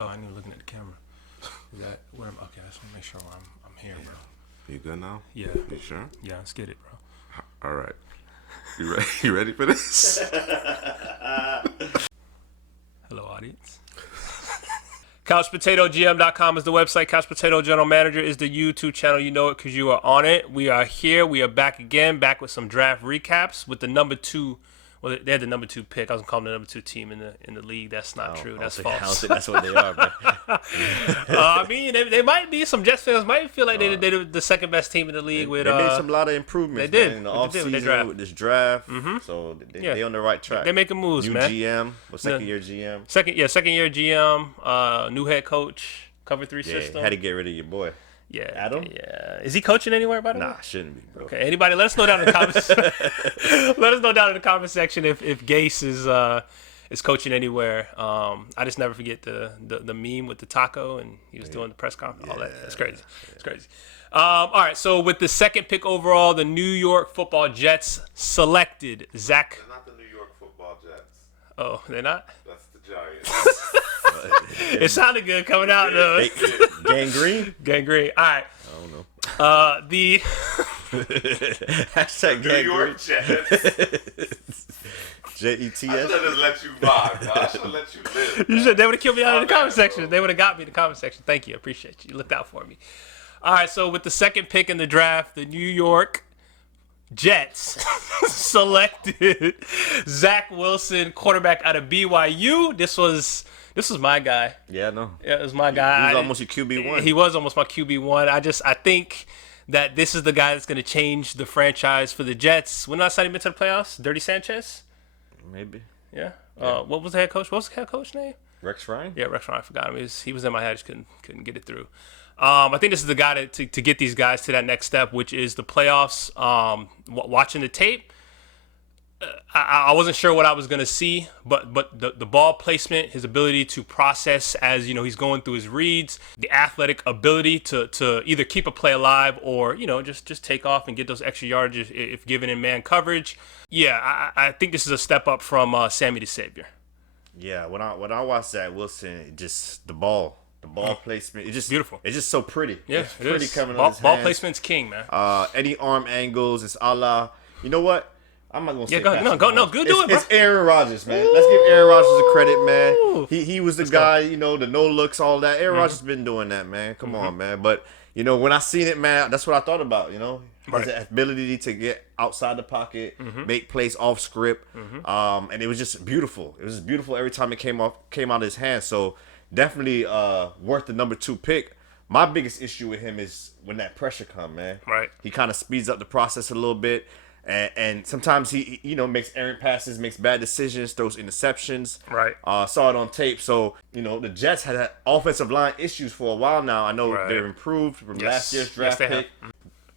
Oh, I knew looking at the camera. Is that where okay, I just want to make sure I'm here, bro. You good now? Yeah. You sure? Yeah, let's get it, bro. All right. You ready? You ready for this? Hello, audience. CouchPotatoGM.com is the website. Couch Potato General Manager is the YouTube channel. You know it because you are on it. We are here. We are back again, back with some draft recaps with the number 2. Well, they had the number 2 pick. I was calling them the number 2 team in the league. That's not true. That's false. I don't think that's what they are, man. I mean, they might be. Some Jets fans might feel like they're the second best team in the league. They made some lot of improvements. They did. Man, in the offseason with this draft. Mm-hmm. So they on the right track. They're making moves, new man. GM, second year GM. Second year GM. New head coach. Cover 3 system. Had to get rid of your boy. Yeah, Adam. Yeah, is he coaching anywhere? By the way, nah, shouldn't be, bro. Okay, anybody? Let us know down in the comments. Let us know down in the comment section if Gase is coaching anywhere. I just never forget the meme with the taco and he was doing the press conference. All that. That's crazy. It's crazy. All right, so with the second pick overall, the New York Football Jets selected Zach. They're not the New York Football Jets. Oh, they're not. That's the Giants. It sounded good coming out though. Gangrene? Gangrene. All right. I don't know. The hashtag New York Jets. JETS. I should have just let you vibe, bro. I should have let you live. You should. They would have killed me out in the comment section. They would have got me in the comment section. Thank you. Appreciate you. You looked out for me. All right. So with the second pick in the draft, the New York Jets selected Zach Wilson, quarterback out of BYU. This was my guy. Yeah, no. Yeah, it was my guy. He was almost your QB1. He was almost my QB1. I think that this is the guy that's going to change the franchise for the Jets. When I said he went to the playoffs, Dirty Sanchez. Maybe. Yeah. What was the head coach? What was the head coach name? Rex Ryan. Yeah, Rex Ryan. I forgot him. He was in my head. I just couldn't get it through. I think this is the guy to get these guys to that next step, which is the playoffs. Watching the tape, I wasn't sure what I was going to see, but the ball placement, his ability to process as he's going through his reads, the athletic ability to either keep a play alive or just take off and get those extra yards if given in man coverage. Yeah, I think this is a step up from Sammy the Savior. Yeah, when I watched that Wilson, just the ball placement, it's just beautiful. It's just so pretty. Yeah, it's pretty coming ball, on his ball hands. placement's king, man. Any arm angles, it's a la. You know what? I'm not gonna say. Go ahead. Go do it, bro. It's Aaron Rodgers, man. Let's give Aaron Rodgers the credit, man. He was the guy, the no looks, all that. Aaron Rodgers been doing that, man. Come on, man. But when I seen it, man, that's what I thought about. His ability to get outside the pocket, make plays off script, and it was just beautiful. It was just beautiful every time it came out of his hands. So definitely worth the number 2 pick. My biggest issue with him is when that pressure come, man. Right. He kind of speeds up the process a little bit. And sometimes he makes errant passes, makes bad decisions, throws interceptions. Right. Saw it on tape. So, the Jets had offensive line issues for a while now. I know they're improved from last year's draft pick.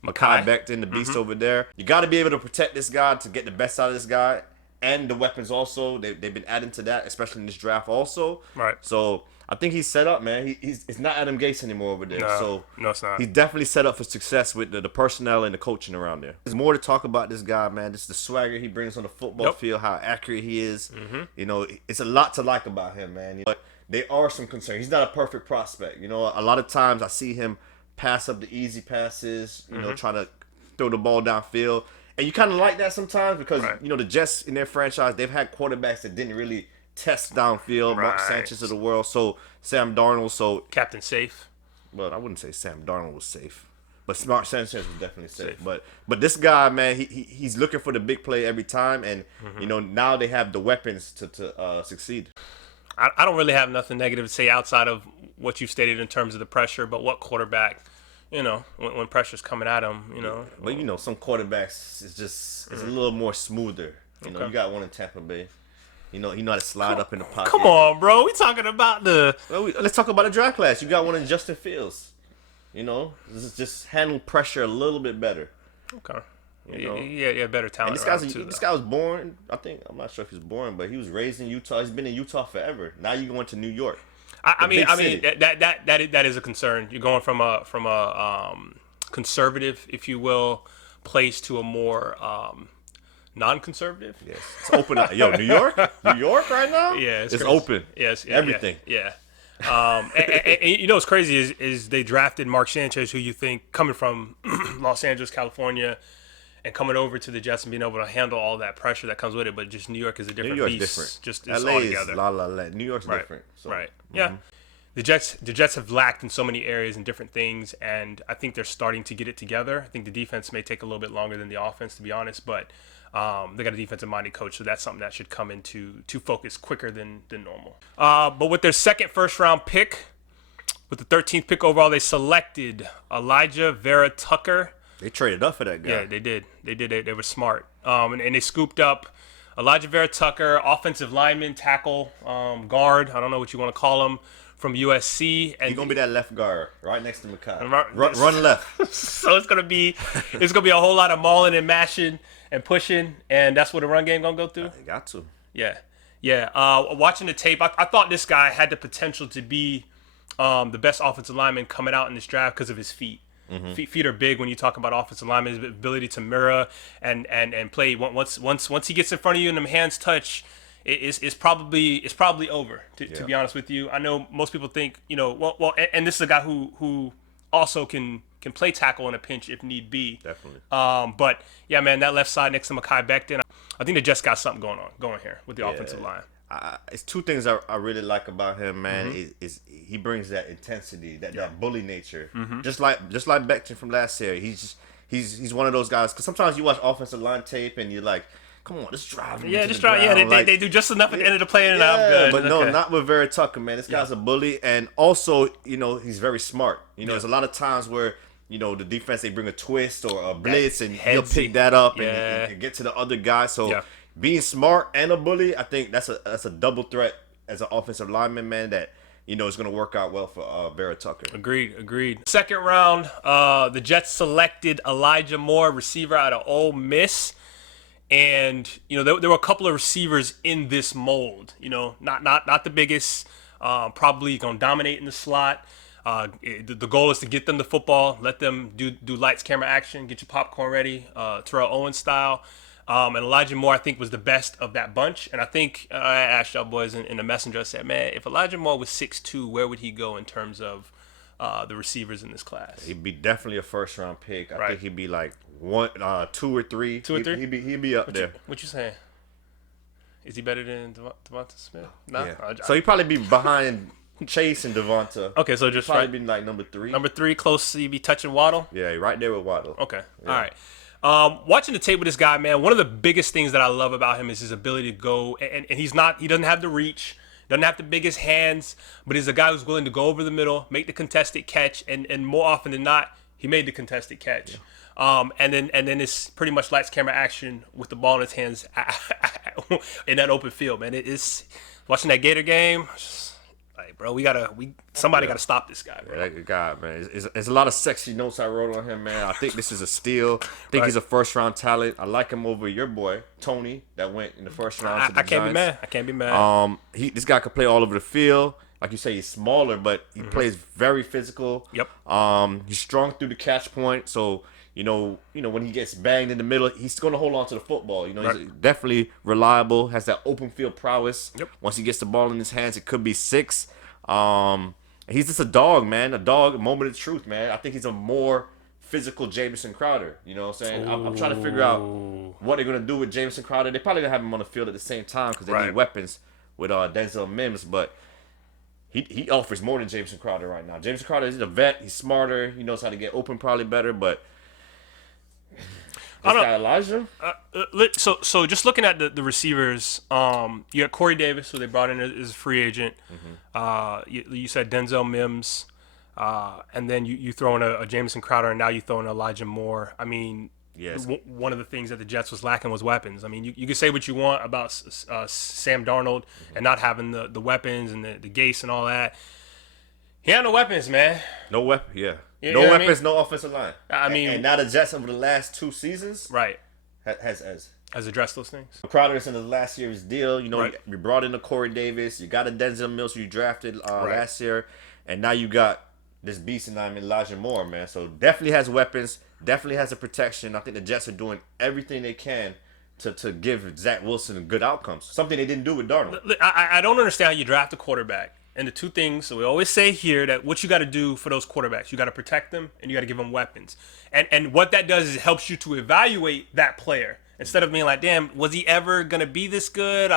Mekhi Becton, the beast over there. You got to be able to protect this guy to get the best out of this guy. And the weapons also. They've been adding to that, especially in this draft also. Right. So I think he's set up, man. It's not Adam Gase anymore over there. No, it's not. He's definitely set up for success with the personnel and the coaching around there. There's more to talk about this guy, man. This is the swagger he brings on the football field, how accurate he is. It's a lot to like about him, man. But there are some concerns. He's not a perfect prospect. A lot of times I see him pass up the easy passes, trying to throw the ball downfield. And you kind of like that sometimes because, the Jets in their franchise, they've had quarterbacks that didn't really test downfield, Mark Sanchez of the world, so Sam Darnold, Captain Safe. Well, I wouldn't say Sam Darnold was safe, but Mark Sanchez was definitely safe. But this guy, man, he's looking for the big play every time, and now they have the weapons to succeed. I don't really have nothing negative to say outside of what you stated in terms of the pressure, but what quarterback, when pressure's coming at him, But some quarterbacks is a little more smoother. You got one in Tampa Bay. You know how to slide up in the pocket. Come on, bro. We talking about let's talk about the draft class. You got one in Justin Fields. This is just handle pressure a little bit better. Okay. Yeah, better talent. And this guy was born. I'm not sure if he was born, but he was raised in Utah. He's been in Utah forever. Now you're going to New York. I mean that is a concern. You're going from a conservative, if you will, place to a more non-conservative. Yes, it's open. Yo, New York right now. Yeah, it's open. Yes, everything. Yeah. And you know what's crazy is they drafted Mark Sanchez, who you think coming from Los Angeles, California, and coming over to the Jets and being able to handle all that pressure that comes with it. But just New York is a different New York's beast. different. Just it's LA all is together. la la la. New York's different. So. Right. Yeah. The Jets have lacked in so many areas and different things, and I think they're starting to get it together. I think the defense may take a little bit longer than the offense, to be honest, but they got a defensive-minded coach, so that's something that should come into focus quicker than normal. But with their second first-round pick, with the 13th pick overall, they selected Alijah Vera-Tucker. They traded up for that guy. Yeah, they did. They were smart. And they scooped up Alijah Vera-Tucker, offensive lineman, tackle, guard. I don't know what you want to call him, from USC. And he's gonna be that left guard right next to Makai. Run left. So it's gonna be a whole lot of mauling and mashing and pushing, and that's what the run game gonna go through. They got to. Yeah. Watching the tape, I thought this guy had the potential to be the best offensive lineman coming out in this draft because of his feet. Mm-hmm. Feet are big when you talk about offensive linemen. His ability to mirror and play once he gets in front of you and them hands touch, it's probably over. To be honest with you, I know most people think well, and this is a guy who also can play tackle in a pinch if need be. Definitely. But yeah, man, that left side next to Mekhi Becton, I think they just got something going here with the offensive line. It's two things I really like about him, man. Mm-hmm. Is he brings that intensity, that bully nature, just like Becton from last year. He's one of those guys. Because sometimes you watch offensive line tape and you're like, come on, just drive him. Yeah, just drive. Yeah, they do just enough at the end of the play and I'm good. But no, not with Vera-Tucker, man. This guy's a bully, and also he's very smart. There's a lot of times where the defense, they bring a twist or a blitz, and he'll pick that up and get to the other guy. So being smart and a bully, I think that's a double threat as an offensive lineman, man, that is going to work out well for Vera-Tucker. Agreed. Second round, the Jets selected Elijah Moore, receiver out of Ole Miss. And there were a couple of receivers in this mold. Not the biggest, probably going to dominate in the slot. The goal is to get them the football, let them do lights, camera, action, get your popcorn ready, Terrell Owens style. And Elijah Moore, I think, was the best of that bunch. And I think I asked y'all boys in the messenger, I said, man, if Elijah Moore was 6'2", where would he go in terms of the receivers in this class? He'd be definitely a first-round pick. I think he'd be like 2 or 3. 2 or 3? He'd be up there. What you saying? Is he better than Devonta Smith? No. Yeah. So he'd probably be behind Chase and Devonta. Okay, so just probably be like number 3. Number 3, close. He'd be touching Waddle. Yeah, right there with Waddle. Okay, all right. Watching the tape with this guy, man, one of the biggest things that I love about him is his ability to go, and he doesn't have the reach, doesn't have the biggest hands, but he's a guy who's willing to go over the middle, make the contested catch, and more often than not, he made the contested catch. And then it's pretty much lights, camera, action with the ball in his hands in that open field, man. It is watching that Gator game. Like, bro, somebody gotta stop this guy, bro. Yeah, that guy, man. There's a lot of sexy notes I wrote on him, man. I think this is a steal. I think he's a first round talent. I like him over your boy Tony that went in the first round to the Giants. I can't be mad. This guy could play all over the field. Like you say, he's smaller, but he plays very physical. Yep. He's strong through the catch point, so when he gets banged in the middle, he's going to hold on to the football. He's definitely reliable, has that open field prowess. Yep. Once he gets the ball in his hands, it could be 6. He's just a dog, man. A moment of truth, man. I think he's a more physical Jamison Crowder. You know what I'm saying? I'm trying to figure out what they're going to do with Jamison Crowder. They probably going to have him on the field at the same time because they need weapons with Denzel Mims, but he offers more than Jamison Crowder right now. Jamison Crowder is a vet. He's smarter. He knows how to get open probably better, but this guy Elijah? So just looking at the receivers, you got Corey Davis, who they brought in as a free agent. You said Denzel Mims, and then you throw in a Jamison Crowder, and now you throw in Elijah Moore. I mean, one of the things that the Jets was lacking was weapons. I mean, you can say what you want about Sam Darnold and not having the weapons and the Gase and all that. He had no weapons, man. No weapon, yeah. No weapons, no offensive line. I mean, and now the Jets over the last 2 seasons, has addressed those things. Crowder's in his last year's deal. You brought in a Corey Davis. You got a Denzel Mills who you drafted last year, and now you got this beast in Elijah Moore, man. So definitely has weapons. Definitely has a protection. I think the Jets are doing everything they can to give Zach Wilson good outcomes. Something they didn't do with Darnold. I don't understand how you draft a quarterback And the two things so we always say here that what you got to do for those quarterbacks, you got to protect them and you got to give them weapons. And what that does is it helps you to evaluate that player instead of being like, damn, was he ever gonna be this good?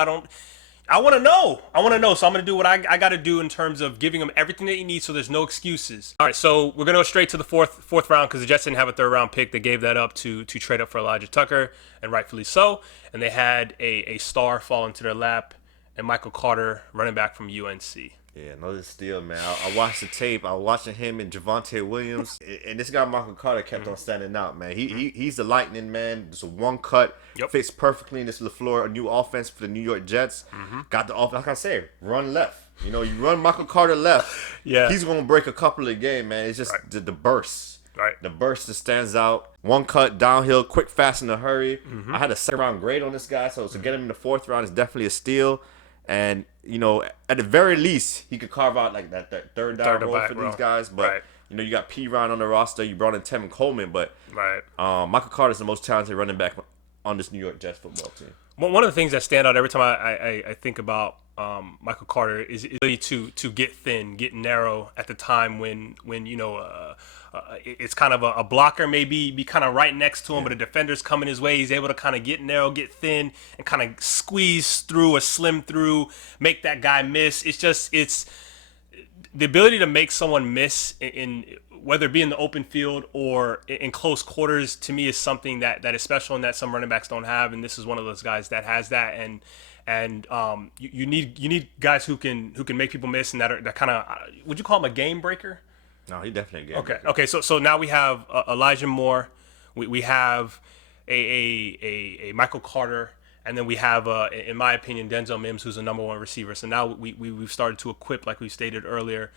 I want to know. So I'm going to do what I got to do in terms of giving him everything that he needs so there's no excuses. All right, so we're going to go straight to the fourth round because the Jets didn't have a third round pick. They gave that up to trade up for Alijah Tucker, and rightfully so. And they had a star fall into their lap, and Michael Carter, running back from UNC. Yeah, another steal, man. I watched the tape. I was watching him and Javonte Williams. And this guy, Michael Carter, kept on standing out, man. He's the lightning, man. Just a one cut. Yep. Fits perfectly in this LaFleur, a new offense for the New York Jets. Got the offense, like I said, run left. You know, you run Michael Carter left. Yeah. He's going to break a couple of games, man. It's just the burst. Right. The burst just stands out. One cut, downhill, quick, fast, in a hurry. I had a second round grade on this guy, so to get him in the fourth round is definitely a steal. And, you know, at the very least, he could carve out like that third down role for these guys. But, you know, you got P. Ryan on the roster. You brought in Tevin Coleman. But Michael Carter is the most talented running back on this New York Jets football team. One of the things that stand out every time I think about Michael Carter is the ability to get thin, get narrow at the time when you know, it's kind of a blocker maybe be kind of right next to him, but a defender's coming his way. He's able to kind of get narrow, get thin, and kind of squeeze through or slim through, make that guy miss. It's the ability to make someone miss in whether it be in the open field or in close quarters, to me is something that is special and that some running backs don't have. And this is one of those guys that has that. And you need guys who can make people miss and that kind of, would you call him a game breaker? No, he definitely a game breaker. Okay. So now we have Elijah Moore, we have a Michael Carter, and then we have in my opinion Denzel Mims, who's the number one receiver. So now we've started to equip, like we stated earlier,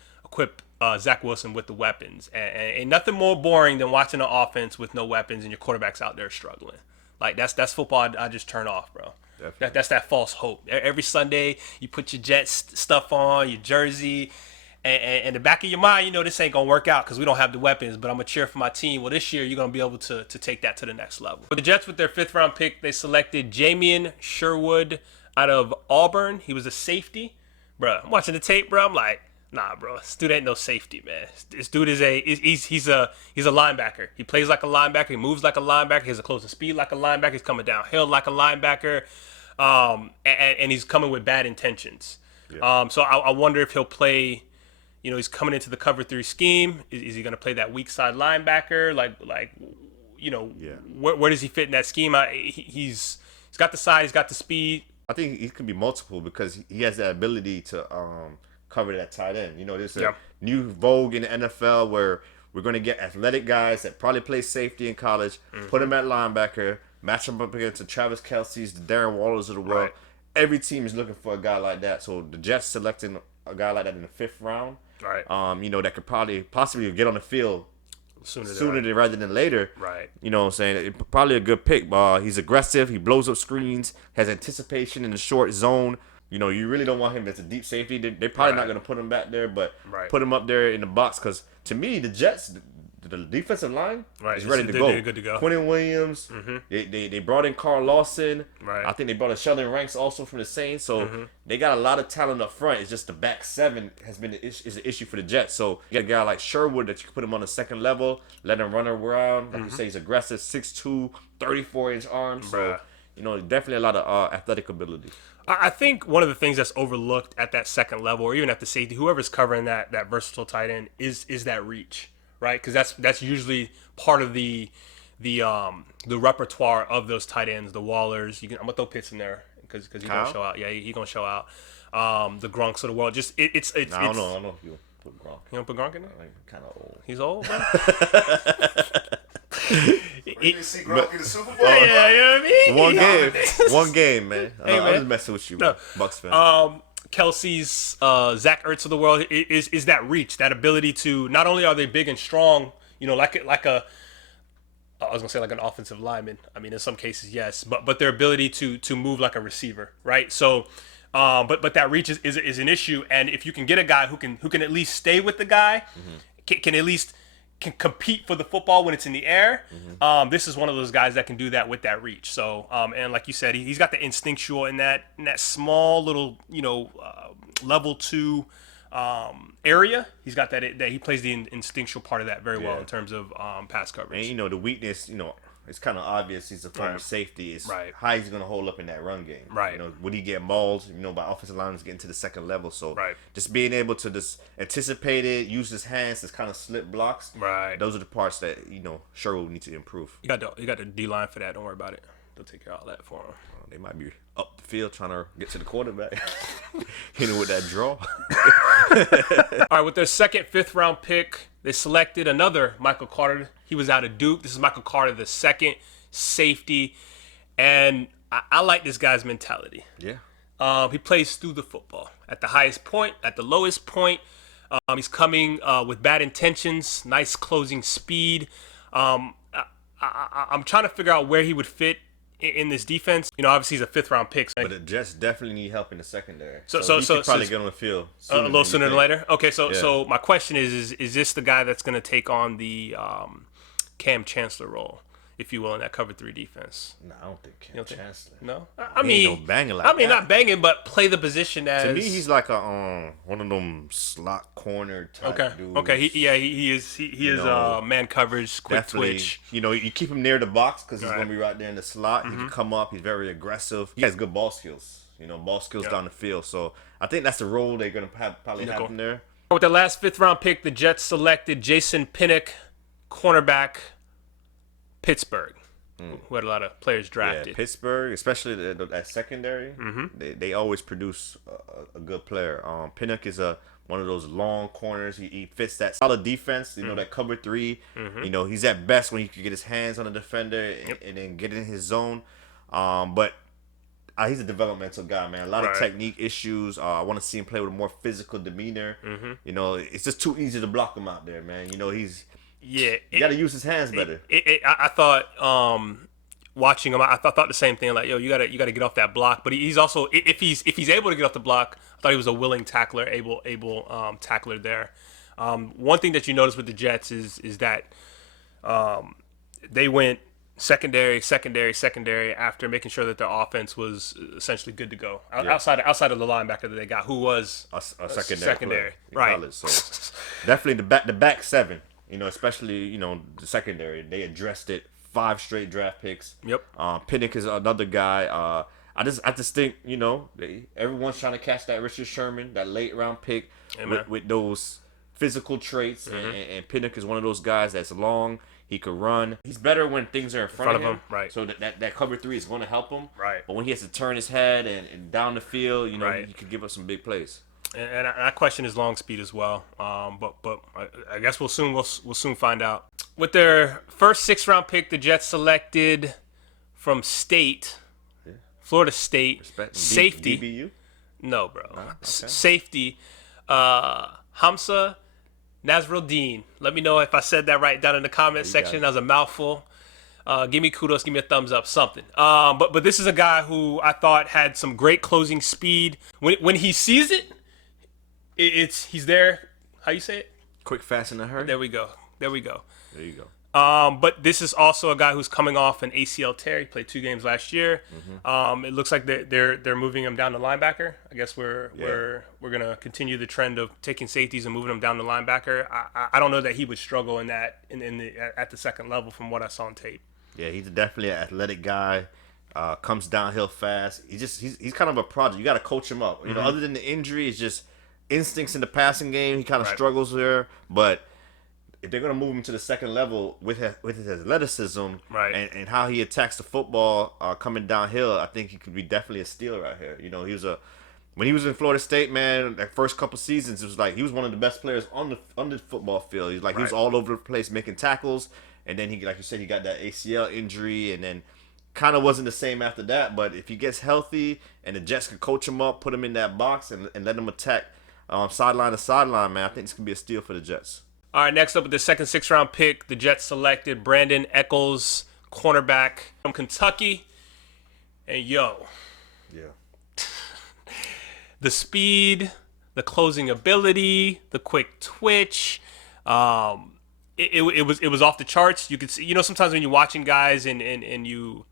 Zach Wilson with the weapons, and ain't nothing more boring than watching an offense with no weapons and your quarterback's out there struggling. Like that's football. I just turn off, bro. That's that false hope. Every Sunday you put your Jets stuff on, your jersey, and in the back of your mind, you know this ain't gonna work out because we don't have the weapons. But I'm gonna cheer for my team. Well, this year you're gonna be able to take that to the next level. But the Jets, with their fifth round pick, they selected Jamien Sherwood out of Auburn. He was a safety, bro. I'm watching the tape, bro. I'm like, nah, bro. This dude ain't no safety, man. This dude is he's a linebacker. He plays like a linebacker. He moves like a linebacker. He has a closing speed like a linebacker. He's coming downhill like a linebacker. And he's coming with bad intentions. Yeah. So I wonder if he'll play. You know, he's coming into the cover 3 scheme. Is he going to play that weak side linebacker? Like, you know, where does he fit in that scheme? He's got the size, he's got the speed. I think he could be multiple because he has that ability to cover that tight end. You know, there's a new vogue in the NFL where we're going to get athletic guys that probably play safety in college, put them at linebacker, match them up against the Travis Kelce's, the Darren Wallers of the world. Right. Every team is looking for a guy like that. So the Jets selecting a guy like that in the 5th round. Right. You know, that could possibly get on the field sooner rather than later. Right. You know what I'm saying? Probably a good pick. He's aggressive. He blows up screens. Has anticipation in the short zone. You know, you really don't want him as a deep safety. They're probably not going to put him back there, but put him up there in the box because, to me, the Jets, the defensive line is ready to go. They're good to go. Quentin Williams. They brought in Carl Lawson. Right. I think they brought in Sheldon Ranks also from the Saints. So they got a lot of talent up front. It's just the back 7 has been is an issue for the Jets. So you got a guy like Sherwood that you can put him on the second level, let him run around. Like you say, he's aggressive, 6'2", 34-inch arms. So, you know, definitely a lot of athletic ability. I think one of the things that's overlooked at that second level, or even at the safety, whoever's covering that versatile tight end, is that reach, right? Because that's usually part of the repertoire of those tight ends, the Wallers. I'm gonna throw Pitts in there because he's gonna show out. Yeah, he's gonna show out. The Gronks of the world. Just it's. I don't know if you put Gronk. You don't put Gronk in there? Kind of old. He's old, bro. You see Gronk in the Super Bowl? Yeah, you know what I mean? One game, man. Hey, I'm just messing with you, man. Bucks fan. Kelsey's, Zach Ertz of the world is that reach, that ability to, not only are they big and strong, you know, like I was gonna say like an offensive lineman. I mean, in some cases, yes, but their ability to move like a receiver, right? So, but that reach is an issue, and if you can get a guy who can at least stay with the guy, can at least can compete for the football when it's in the air. This is one of those guys that can do that with that reach. So, and like you said, he's got the instinctual in that small little, you know, level 2 area. He's got that he plays the instinctual part of that very well in terms of pass coverage. And the weakness, it's kind of obvious. He's a former safety. It's how he's going to hold up in that run game. Right. Would he get mauled? By offensive lineers getting to the second level. So just being able to just anticipate it, use his hands to kind of slip blocks. Right. Those are the parts that Sherwood needs to improve. You got the D line for that. Don't worry about it. They'll take care of all that for him. They might be up the field trying to get to the quarterback. Hitting with that draw. All right, with their second, 5th round pick, they selected another Michael Carter. He was out of Duke. This is Michael Carter, the second safety. And I like this guy's mentality. Yeah. He plays through the football at the highest point, at the lowest point. He's coming with bad intentions, nice closing speed. I'm trying to figure out where he would fit in this defense. Obviously he's a 5th round pick. But the Jets definitely need help in the secondary. So he could probably get on the field a little sooner than later. Okay, so my question is this the guy that's going to take on the Cam Chancellor role, if you will, in that cover 3 defense? No, I don't think Cam Chancellor. No, no banging like that. not banging, but play the position as. To me, he's like a one of them slot corner type dudes. Okay, he is man coverage, quick twitch. You keep him near the box because he's gonna be right there in the slot. He can come up. He's very aggressive. He has good ball skills. Ball skills down the field. So I think that's the role they're gonna probably have him there. With their last 5th round pick, the Jets selected Jason Pinnock, cornerback, Pittsburgh, who had a lot of players drafted. Yeah, Pittsburgh, especially that secondary, they always produce a good player. Pinnock is one of those long corners. He fits that solid defense, that cover 3. He's at best when he can get his hands on the defender and then get in his zone. But he's a developmental guy, man. A lot of technique issues. I want to see him play with a more physical demeanor. It's just too easy to block him out there, man. You got to use his hands better. I thought watching him, I thought the same thing. Like, you got to get off that block. But he's also, if he's able to get off the block, I thought he was a willing tackler, able tackler there. One thing that you notice with the Jets is that they went secondary after making sure that their offense was essentially good to go outside of the linebacker that they got, who was a secondary right? College, so definitely the back 7. Especially the secondary, they addressed it. 5 straight draft picks. Yep. Pinnock is another guy. I just think everyone's trying to catch that Richard Sherman, that late round pick with those physical traits, and Pinnock is one of those guys that's long. He could run. He's better when things are in front of him. Right. So that cover 3 is going to help him. Right. But when he has to turn his head and down the field, he could give up some big plays. And I question his long speed as well. But I guess we'll soon find out. With their first 6th round pick, the Jets selected from Florida State, safety. DBU? No, bro. Okay. Safety. Hamsah Nasirildeen. Let me know if I said that right down in the comment section. That was a mouthful. Give me kudos, give me a thumbs up, something. But this is a guy who I thought had some great closing speed. When he sees it, he's there. How you say it? Quick, fast, in a hurry. There we go. There you go. But this is also a guy who's coming off an ACL tear. He played 2 games last year. It looks like they're moving him down to linebacker. I guess we're gonna continue the trend of taking safeties and moving them down to linebacker. I don't know that he would struggle in that at the second level from what I saw on tape. Yeah, he's definitely an athletic guy. Comes downhill fast. He's kind of a project. You got to coach him up. Other than the injury, it's just instincts in the passing game. He kind of struggles there, but if they're going to move him to the second level with his athleticism and how he attacks the football coming downhill, I think he could be definitely a steal right here. When he was in Florida State, man, that first couple seasons, it was like he was one of the best players on the football field. He was all over the place making tackles, and then he, like you said, he got that ACL injury, and then kind of wasn't the same after that. But if he gets healthy and the Jets can coach him up, put him in that box, and let him attack sideline to sideline, man, I think this could be a steal for the Jets. All right, next up with the second 6th round pick, the Jets selected Brandin Echols, cornerback from Kentucky. And yeah, the speed, the closing ability, the quick twitch, it was off the charts. You could see, sometimes when you're watching guys and you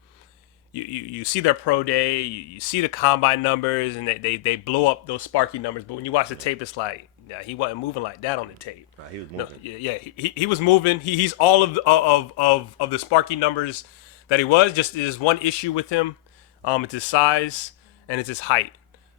see their pro day, you see the combine numbers, and they blow up those sparky numbers. But when you watch the tape, it's like, Yeah, he wasn't moving like that on the tape. Nah, he was moving. No, yeah, he was moving. He's all of the sparky numbers that he was. Just there's one issue with him. It's his size and it's his height.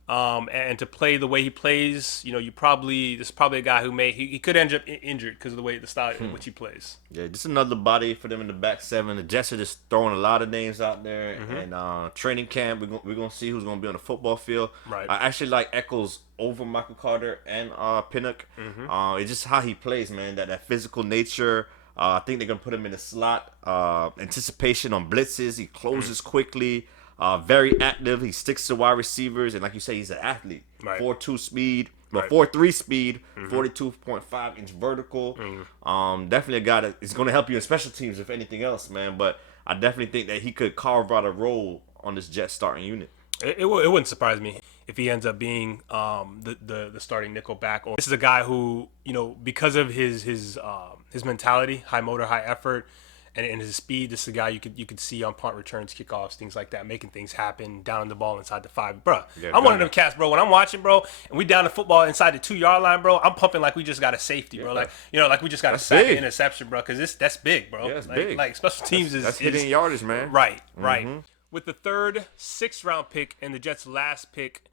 And to play the way he plays, there's probably a guy who he could end up injured because of the style in which he plays. Yeah, just another body for them in the back seven. The Jets are just throwing a lot of names out there, and training camp we're gonna see who's gonna be on the football field. Right. I actually like Echols over Michael Carter and Pinnock. It's just how he plays, man. That physical nature. I think they're gonna put him in the slot. Anticipation on blitzes. He closes quickly. Very active. He sticks to wide receivers, and like you say, he's an athlete. Right. 4.2 speed, Right. 4.3 speed, 42.5 inch vertical. Definitely a guy that is going to help you in special teams, if anything else, man. But I definitely think that he could carve out a role on this Jets starting unit. It wouldn't surprise me if he ends up being the starting nickel back. Or this is a guy who, because of his mentality, high motor, high effort, and his speed, this is a guy you could see on punt returns, kickoffs, things like that, making things happen, down the ball inside the 5. Bro, Yeah, I'm one of them cats, bro. When I'm watching, bro, and we down the football inside the 2-yard line, bro, I'm pumping like we just got a safety, bro. Like we just got a sack and interception, bro, because that's big, bro. Yeah, it's like, big. Like special teams That's hitting yardage, man. Right. With the third, 6th round pick and the Jets' last pick,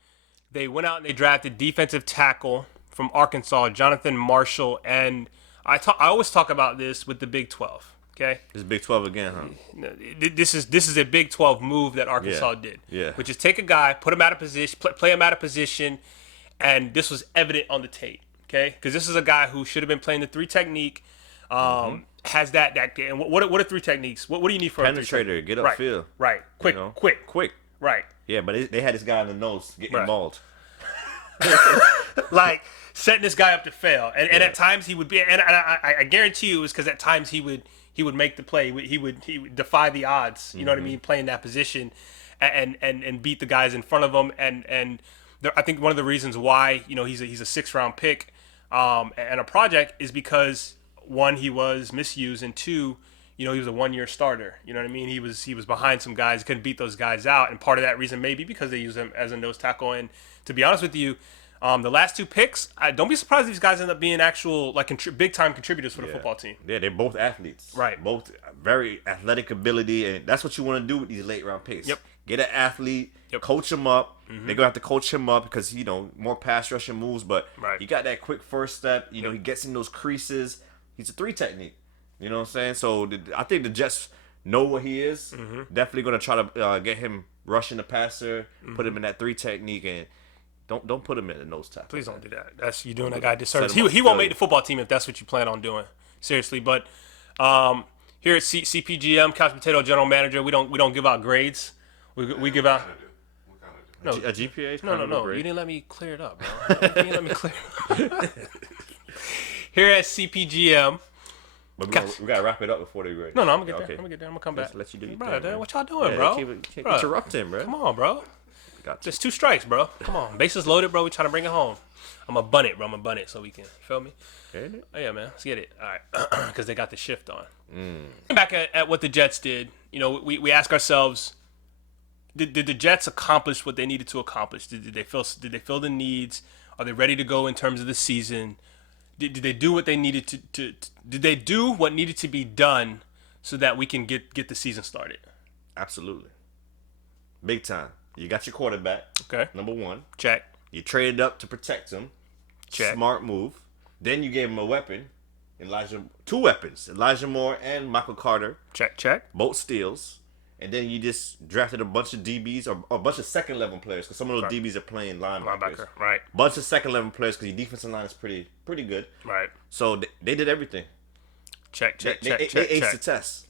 they went out and they drafted defensive tackle from Arkansas, Jonathan Marshall, and I always talk about this with the Big 12. Okay. This is Big 12 again, huh? This is a Big 12 move that Arkansas did. Yeah. Which is take a guy, put him out of position, play him out of position, and this was evident on the tape. Okay, because this is a guy who should have been playing the 3 technique. Has that and what are 3 techniques? What do you need for Penetrator, a 3 get upfield. Right. Quick. Right. Yeah, but they had this guy in the nose getting mauled. Like setting this guy up to fail, and at times he would be, and I guarantee you it was because at times he would make the play. He would defy the odds. You know what I mean? Playing that position, and beat the guys in front of him. And I think one of the reasons why he's a 6th round pick, and a project is because 1, he was misused, and 2, he was a 1-year starter. You know what I mean? He was behind some guys, couldn't beat those guys out, and part of that reason may be because they use him as a nose tackle. And to be honest with you, the last 2 picks, don't be surprised if these guys end up being actual big time contributors for the football team. Yeah, they're both athletes. Right. Both very athletic ability, and that's what you want to do with these late round picks. Yep. Get an athlete, coach him up. They're gonna have to coach him up because more pass rushing moves, but he got that quick first step. He gets in those creases. He's a 3 technique. You know what I'm saying? So I think the Jets know what he is. Definitely gonna try to get him rushing the passer, put him in that 3 technique, and don't put him in the nose tackle. Please don't do that. You're doing that guy a disservice. He won't make the football team if that's what you plan on doing. Seriously, but here at CPGM, Couch Potato General Manager, we don't give out grades. We give out. No. A GPA? No. You didn't let me clear it up, bro. You didn't let me clear it up. Here at CPGM. But we gotta wrap it up before they grade. No, I'm gonna get there. I'm gonna come back. Let you do your bro, thing, what y'all doing, bro? Keep interrupting, bro. Come on, bro. Got Just 2 strikes, bro. Come on. Bases loaded, bro. We trying to bring it home. I'm going to bun it, bro. I'm going to bun it so we can. Feel me? Oh, yeah, man. Let's get it. All right. Because they got the shift on. Back at what the Jets did, we ask ourselves, did the Jets accomplish what they needed to accomplish? Did they fill the needs? Are they ready to go in terms of the season? Did they do what they needed to did they do what needed to be done so that we can get the season started? Absolutely. Big time. You got your quarterback. Okay. Number 1. Check. You traded up to protect him. Check. Smart move. Then you gave him a weapon. 2 weapons. Elijah Moore and Michael Carter. Check. Both steals. And then you just drafted a bunch of DBs or a bunch of second-level players because some of those DBs are playing linebackers. Right. Bunch of second-level players because your defensive line is pretty good. Right. So they did everything. Check. They aced the test.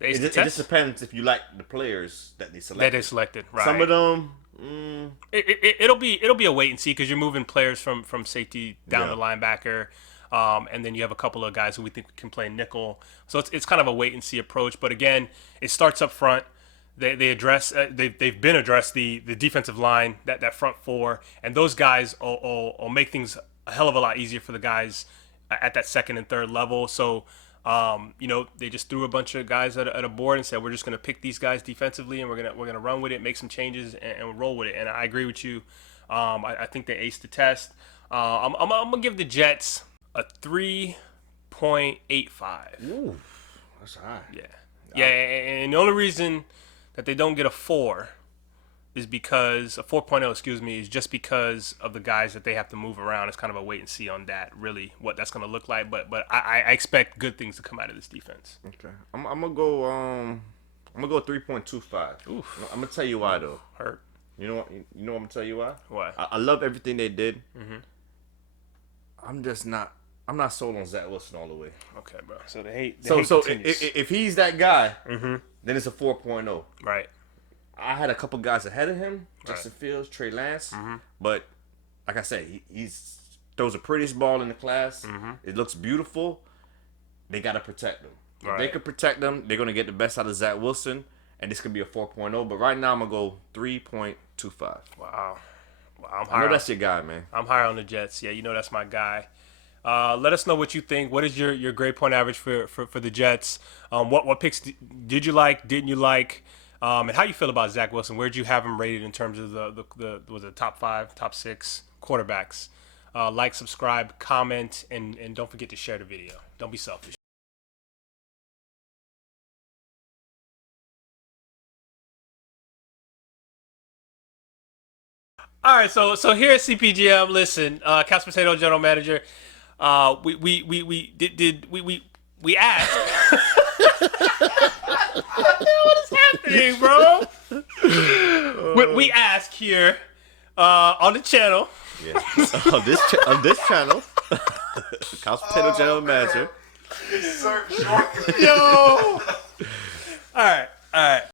It just depends if you like the players that they selected. Right. Some of them, it'll be a wait and see because you're moving players from safety down to linebacker, and then you have a couple of guys who we think can play nickel. So it's kind of a wait and see approach. But again, it starts up front. They address they've been addressed the defensive line, that front 4, and those guys will make things a hell of a lot easier for the guys at that second and third level. So. They just threw a bunch of guys at a board and said, we're just going to pick these guys defensively and we're gonna run with it, make some changes, and roll with it. And I agree with you. I think they aced the test. I'm gonna give the Jets a 3.85. Ooh, that's high. Yeah, and the only reason that they don't get a 4 is because a 4.0, excuse me, is just because of the guys that they have to move around. It's kind of a wait and see on that, really, what that's going to look like. But I expect good things to come out of this defense. Okay, I'm gonna go 3.25. Oof. I'm gonna tell you why though. Hurt. You know what? I'm gonna tell you why. Why? I love everything they did. Mm-hmm. I'm not sold on Zach Wilson all the way. Okay, bro. So the hate. So continues. if he's that guy, Mm-hmm. then it's a 4.0. Right. I had a couple guys ahead of him, Justin Right. Fields, Trey Lance, Mm-hmm. but like I said, he's throws the prettiest ball in the class. Mm-hmm. It looks beautiful. They gotta protect him. If Right. they can protect them, they're gonna get the best out of Zach Wilson, and this could be a 4.0. But right now, I'm gonna go 3.25. Wow. I'm I know higher. that's your guy, man. I'm higher on the Jets. Yeah, you know that's my guy. Let us know what you think. What is your grade point average for the Jets? What picks did you like? Didn't you like? And how you feel about Zach Wilson? Where'd you have him rated in terms of the was it top 5, top 6 quarterbacks? Like, subscribe, comment, and don't forget to share the video. Don't be selfish. All right, so here at CPGM, listen, Couch Potato General Manager, we asked. What is happening, bro? We ask here on the channel. Yeah. on this channel, Couch Potato General Manager. Yo. All right.